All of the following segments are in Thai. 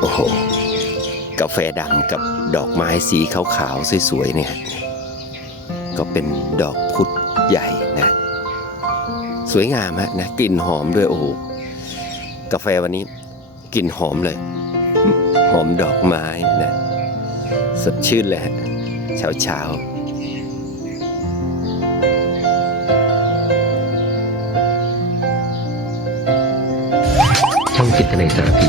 โอ้โหกาแฟดำกับดอกไม้สีขาวๆสวยๆเนี่ยก็เป็นดอกพุธใหญ่นะ สวยงามฮะนะกลิ่นหอมด้วยโอ้โหกาแฟวันนี้กลิ่นหอมเลย หอมดอกไม้นะสดชื่นเลยฮะเช้าเช้าๆช่องจิตในสารพี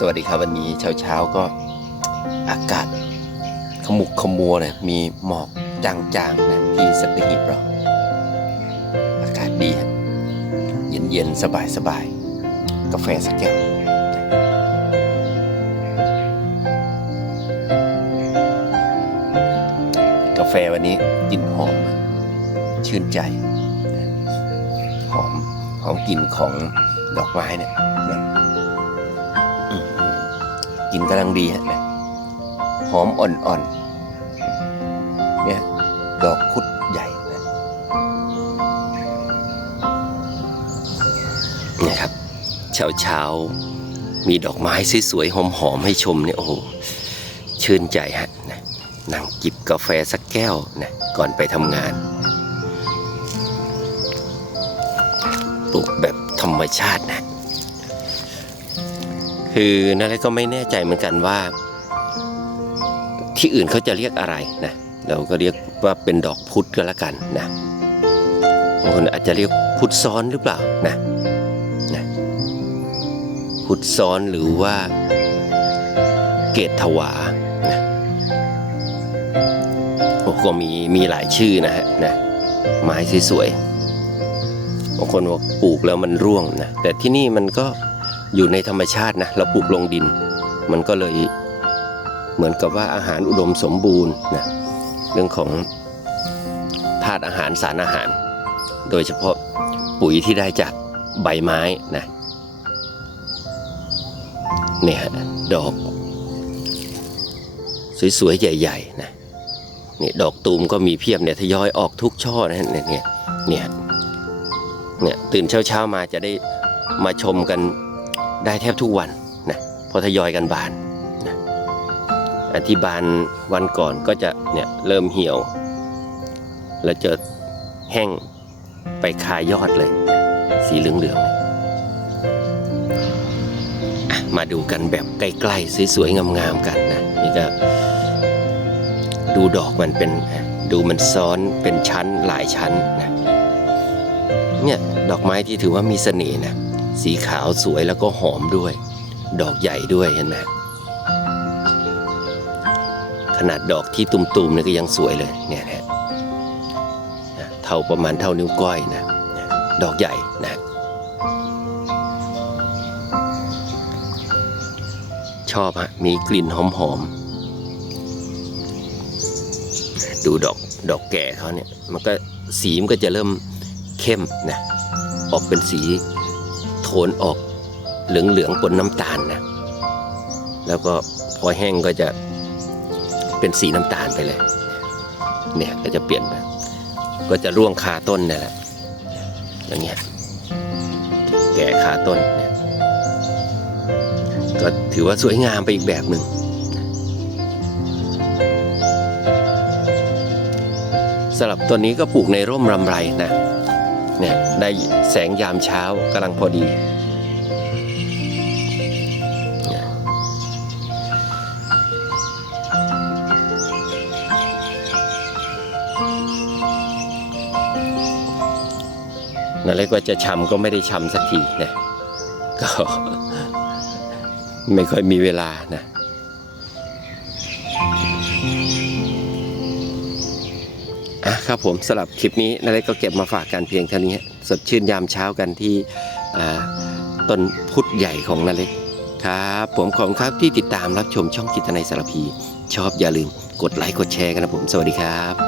สวัสดีครับวันนี้เช้าเช้าก็อากาศขมุกขมัวเนี่ยมีหมอกจางๆนะที่สัตหีบเราอากาศดีเย็นๆสบายสบายๆ กาแฟสักแก้วกาแฟวันนี้กลิ่นหอม ชื่นใจ หอมหอมกลิ่นของดอกไม้เนี่ย นกลินกำลังดีฮะนะหอมอ่อนๆ เนี่ยดอกพุดใหญ่นะเนี่ยครับเช้าเช้าๆมีดอกไม้สวยๆ หอมๆ ให้ชมเนี่ยโอ้โหชื่นใจฮะนะนั่งจิบกาแฟสักแก้วนะก่อนไปทำงานปลูกแบบธรรมชาตินะ คือนั่นก็ไม่แน่ใจเหมือนกันว่า ที่อื่นเขาจะเรียกอะไรนะเราก็เรียกว่าเป็นดอกพุธก็แล้วกันนะบางคนอาจจะเรียกพุธซ้อนหรือเปล่านะนะพุธซ้อนหรือว่าเกตถวานะโอ้ก็มีมีหลายชื่อนะฮะนะไม้สวยๆบางคนบอกปลูกแล้วมันร่วงนะแต่ที่นี่มันก็ อยู่ในธรรมชาตินะเราปลูกลงดิน มันก็เลยเหมือนกับว่าอาหารอุดมสมบูรณ์นะเรื่องของธาตุอาหารสารอาหาร โดยเฉพาะปุ๋ยที่ได้จากใบไม้นะเนี่ยฮะดอก สวยๆ ใหญ่ ๆ นะเนี่ยดอกตูมก็มีเพียบเนี่ยทยอยออกทุกช่อนะเนี่ยเนี่ยเนี่ยเนี่ยตื่นเช้าๆมาจะได้มาชมกัน ได้แทบทุกวันนะพอทยอยกันบานนะอันที่บานวันก่อนก็จะเนี่ยเริ่มเหี่ยว แล้วจะแห้งไปคายอดเลย สีเหลืองๆมาดูกันแบบใกล้ๆสวยๆงามๆกันนะนี่ก็ดูดอกมันเป็นดูมันซ้อนเป็นชั้นหลายชั้นนะเนี่ยดอกไม้ที่ถือว่ามีเสน่ห์นะ สีขาวสวยแล้วก็หอมด้วย ดอกใหญ่ด้วยเห็นไหมขนาดดอกที่ตุ่มๆเนี่ยก็ยังสวยเลยเนี่ยนะเท่าประมาณเท่านิ้วก้อยนะนะดอกใหญ่นะชอบฮะมีกลิ่นหอมๆดูดอกดอกแก่เขาเนี่ยมันก็สีมันก็จะเริ่มเข้มนะออกเป็นสี โทนออกเหลืองๆปนน้ำตาลนะ แล้วก็พอแห้งก็จะเป็นสีน้ำตาลไปเลย เนี่ยก็จะเปลี่ยนไปก็จะร่วงคาต้นนี่แหละ อย่างเงี้ย แก่คาต้นนก็ถือว่าสวยงามไปอีกแบบหนึ่ง สำหรับตัวนี้ก็ปลูกในร่มรำไรนะ เนี่ยได้แสงยามเช้ากำลังพอดี นั่นเลยกว่าจะชำก็ไม่ได้ชำสักทีนะก็ไม่ค่อยมีเวลานะ อะครับผมสำหรับคลิปนี้นาเล็กก็เก็บมาฝากกันเพียงเท่านี้สดชื่นยามเช้ากันที่ต้นพุทธใหญ่ของนาเล็กครับ ผมขอบคุณครับที่ติดตามรับชมช่องกิตนายสารพี ชอบอย่าลืมกดไลค์กดแชร์กันนะผม สวัสดีครับ